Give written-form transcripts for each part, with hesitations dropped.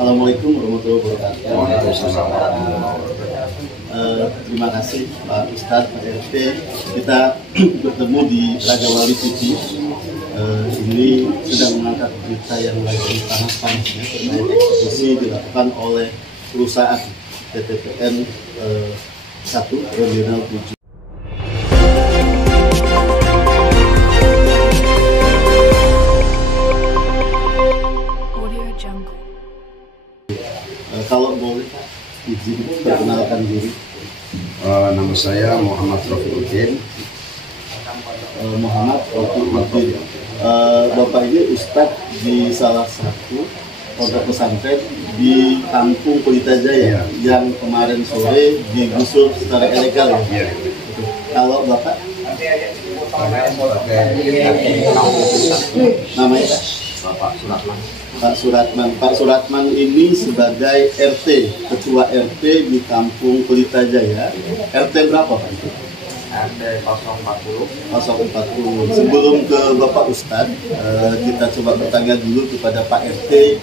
Assalamualaikum warahmatullahi wabarakatuh. Terima kasih Pak Ustadz, Pak RT. Kita bertemu di Raja Wali TV. Ini sedang mengangkat berita yang lagi panas-panasnya terkait eksekusi dilakukan oleh perusahaan PTPN 1 Regional 7. Kalau boleh izin perkenalkan diri. Nama saya Muhammad Rofiuddin. Muhammad Rofiuddin. Bapak ini Ustadz di salah satu pondok pesantren di Kampung Pelita Jaya yang kemarin sore digusur secara ilegal ya. Kalau Bapak namanya Bapak Suratman. Pak Suratman. Pak Suratman ini sebagai RT, Ketua RT di Kampung Pelita Jaya. RT berapa Pak? RT 040. 040. Sebelum ke Bapak Ustadz, kita coba bertanya dulu kepada Pak RT.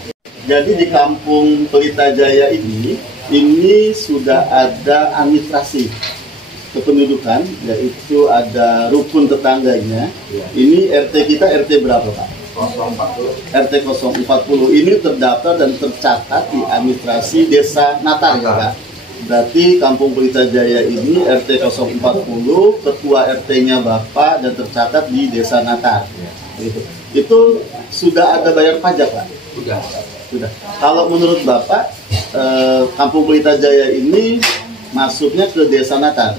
Jadi di Kampung Pelita Jaya ini sudah ada administrasi kependudukan, yaitu ada rukun tetangganya. Ini RT kita RT berapa Pak? 040. RT 040 ini terdaftar dan tercatat di administrasi Desa Natar ya Pak. Berarti Kampung Pelita Jaya ini RT 040, ketua RT-nya Bapak dan tercatat di Desa Natar. Gitu. Itu sudah ada bayar pajak Pak? Sudah. Kalau menurut Bapak, Kampung Pelita Jaya ini masuknya ke Desa Natar.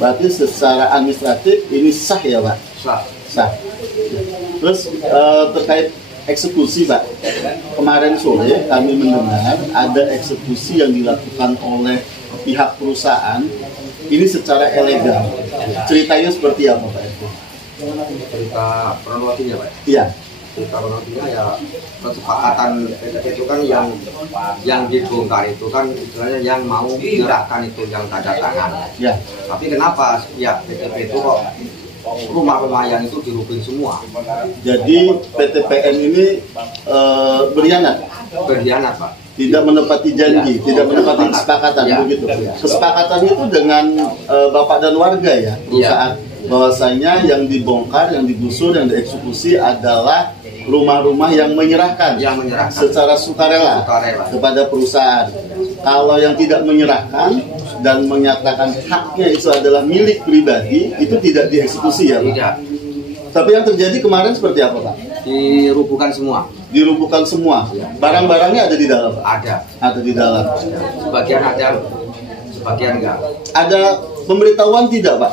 Berarti secara administratif ini sah ya Pak? Sah. Terus terkait eksekusi Pak, kemarin sore kami mendengar ada eksekusi yang dilakukan oleh pihak perusahaan ini secara ilegal. Ceritanya seperti apa Pak? Cerita kronologinya Pak? Iya. Cerita kronologinya ya kesepakatan PTP itu kan yang dibongkar itu kan istilahnya yang mau menyerahkan itu yang tanda tangan. Ya. Tapi kenapa ya PTP itu kok rumah-rumah yang itu dirubuhin semua? Jadi PTPN ini berkhianat Pak. Tidak menepati janji, tidak menepati kesepakatan begitu. Kesepakatan itu dengan Bapak dan warga ya, perusahaan. Bahwasanya yang dibongkar, yang digusur, yang dieksekusi adalah rumah-rumah yang menyerahkan secara sukarela kepada perusahaan. Kalau yang tidak menyerahkan dan menyatakan haknya itu adalah milik pribadi, itu tidak dieksekusi ya Pak? Tidak. Tapi yang terjadi kemarin seperti apa Pak? Dirubuhkan semua. Dirubuhkan semua. Barang-barangnya ada di dalam Pak? Ada di dalam. Sebagian ada, sebagian enggak. Ada pemberitahuan tidak Pak?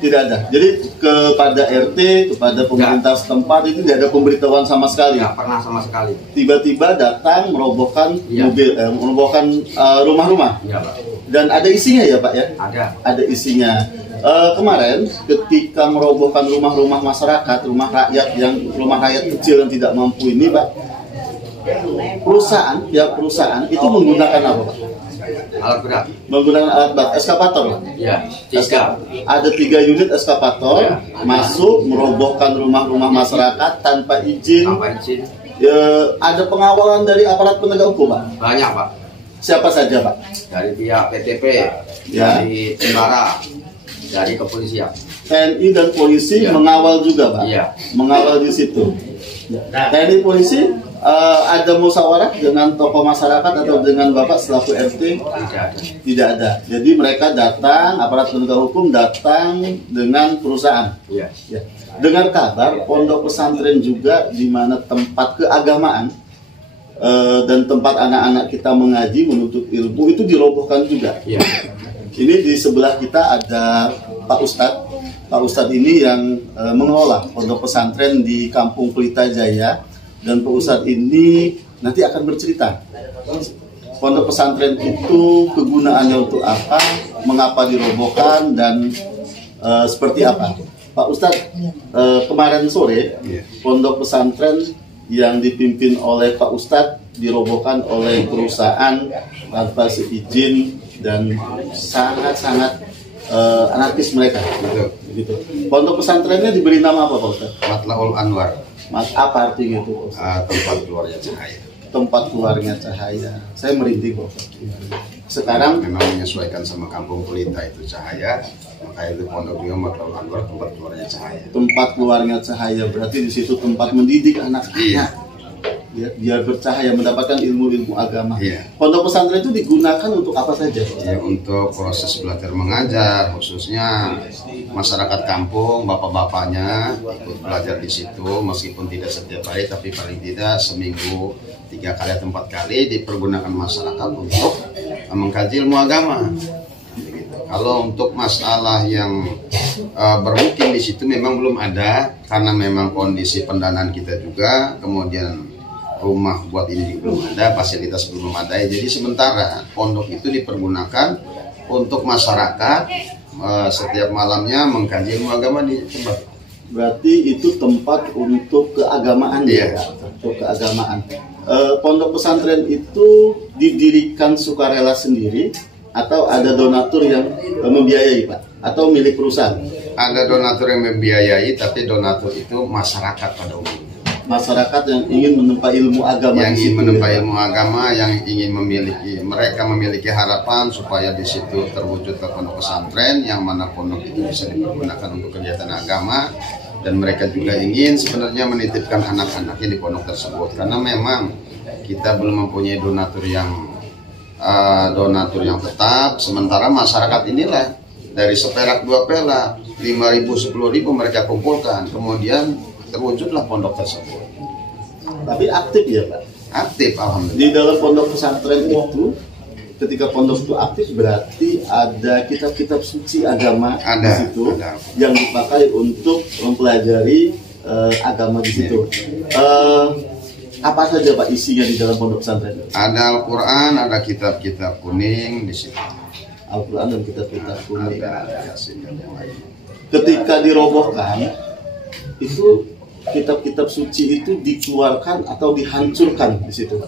Tidak ada. Jadi kepada RT, kepada pemerintah setempat itu tidak ada pemberitahuan sama sekali. Tidak pernah sama sekali. Tiba-tiba datang merobohkan mobil, merobohkan rumah-rumah. Iya Pak. Dan ada isinya ya Pak ya? Ada isinya. Kemarin ketika merobohkan rumah-rumah masyarakat, rumah rakyat kecil yang tidak mampu ini Pak, perusahaan itu menggunakan apa Pak? Alat berat. Menggunakan alat berat, eskavator. Ya, 3. Ada 3 unit eskavator masuk merobohkan rumah-rumah masyarakat tanpa izin. Ada pengawalan dari aparat penegak hukum Pak? Banyak Pak. Siapa saja Pak? Dari pihak PTP, dari tentara, dari kepolisian. TNI dan polisi mengawal juga Pak? Mengawal di situ. TNI polisi ada musyawarah dengan tokoh masyarakat atau dengan Bapak selaku RT? Tidak ada. Jadi mereka datang, aparat penegak hukum datang dengan perusahaan. Dengar kabar pondok pesantren juga di mana tempat keagamaan dan tempat anak-anak kita mengaji menuntut ilmu itu dirobohkan juga. Ini di sebelah kita ada Pak Ustadz. Pak Ustadz ini yang mengelola pondok pesantren di Kampung Pelita Jaya, dan Pak Ustadz ini nanti akan bercerita pondok pesantren itu kegunaannya untuk apa, mengapa dirobohkan, dan seperti apa. Pak Ustadz, kemarin sore pondok pesantren yang dipimpin oleh Pak Ustadz dirobohkan oleh perusahaan tanpa seizin dan sangat-sangat anarkis mereka. Gitu. Pondok pesantrennya diberi nama apa Pak Ustadz? Matlaul Anwar. Apa artinya itu? Tempat keluarnya cahaya. tempat keluarnya cahaya. Saya merinding kok. Sekarang memang menyesuaikan sama kampung Pelita itu cahaya, maka itu pondok juga Matlabul Anwar tempat keluarnya cahaya. Tempat keluarnya cahaya berarti di situ tempat mendidik anak-anak. Ya, biar bercahaya, mendapatkan ilmu-ilmu agama. Pondok pesantren itu digunakan untuk apa saja? Ya, untuk proses belajar mengajar, khususnya masyarakat kampung, bapak-bapaknya ikut belajar di situ, meskipun tidak setiap hari, tapi paling tidak seminggu 3 kali atau 4 kali dipergunakan masyarakat untuk mengkaji ilmu agama. Kalau untuk masalah yang bermukim di situ memang belum ada, karena memang kondisi pendanaan kita juga, kemudian rumah buat ini belum ada, fasilitas belum memadai. Jadi sementara pondok itu dipergunakan untuk masyarakat setiap malamnya mengkaji ilmu agama di tempat. Berarti itu tempat untuk keagamaan ya, untuk keagamaan. Pondok pesantren itu didirikan sukarela sendiri atau ada donatur yang membiayai, Pak? Atau milik perusahaan? Ada donatur yang membiayai, tapi donatur itu masyarakat pada umumnya. Masyarakat yang ingin menempa ilmu agama, yang ingin menempa ilmu agama, yang ingin mereka memiliki harapan supaya di situ terwujud ke pondok pesantren, yang mana pondok itu bisa dipergunakan untuk kegiatan agama, dan mereka juga ingin sebenarnya menitipkan anak-anaknya di pondok tersebut, karena memang kita belum mempunyai donatur yang tetap. Sementara masyarakat inilah dari seperak 2 perak, 5.000, 10.000 mereka kumpulkan, kemudian terwujudlah pondok tersebut. Tapi aktif ya, Pak? Aktif, alhamdulillah. Di dalam pondok pesantren itu, ketika pondok itu aktif berarti ada kitab-kitab suci agama di situ yang dipakai untuk mempelajari agama di situ. Apa saja, Pak, isinya di dalam pondok pesantren? Ada Al-Quran, ada kitab-kitab kuning di situ. Al-Quran dan kitab-kitab kuning. Ketika dirobohkan, itu kitab-kitab suci itu dikeluarkan atau dihancurkan di situ?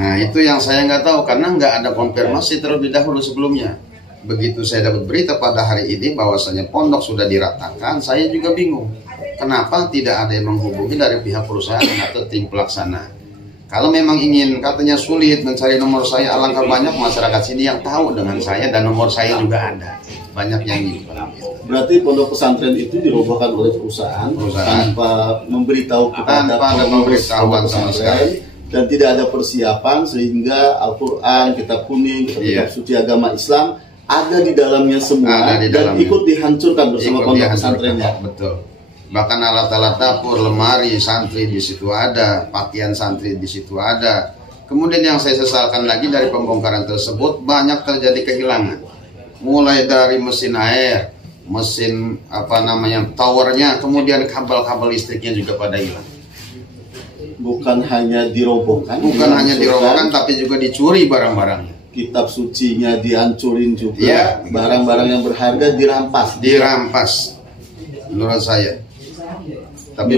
Nah, itu yang saya nggak tahu karena nggak ada konfirmasi terlebih dahulu sebelumnya. Begitu saya dapat berita pada hari ini bahwasanya pondok sudah diratakan, saya juga bingung. Kenapa tidak ada yang menghubungi dari pihak perusahaan atau tim pelaksana? Kalau memang ingin katanya sulit mencari nomor saya, alangkah banyak masyarakat sini yang tahu dengan saya dan nomor saya juga ada. Banyak yang nyimpan. Berarti pondok pesantren itu dirobohkan oleh perusahaan tanpa memberitahu kepada pemberitahuan sama sekali, dan tidak ada persiapan sehingga Al-Quran, kitab kuning, kitab suci agama Islam ada di dalamnya semua dan ikut dihancurkan bersama pondok pesantrennya. Betul. Bahkan alat-alat dapur, lemari santri di situ ada, pakaian santri di situ ada. Kemudian yang saya sesalkan lagi dari pembongkaran tersebut banyak terjadi kehilangan. Mulai dari mesin air, mesin towernya, kemudian kabel-kabel listriknya juga pada hilang. Bukan hanya dirobohkan, tapi juga dicuri barang-barangnya. Kitab sucinya dihancurin juga, barang-barang yang berharga dirampas. Menurut saya. Tapi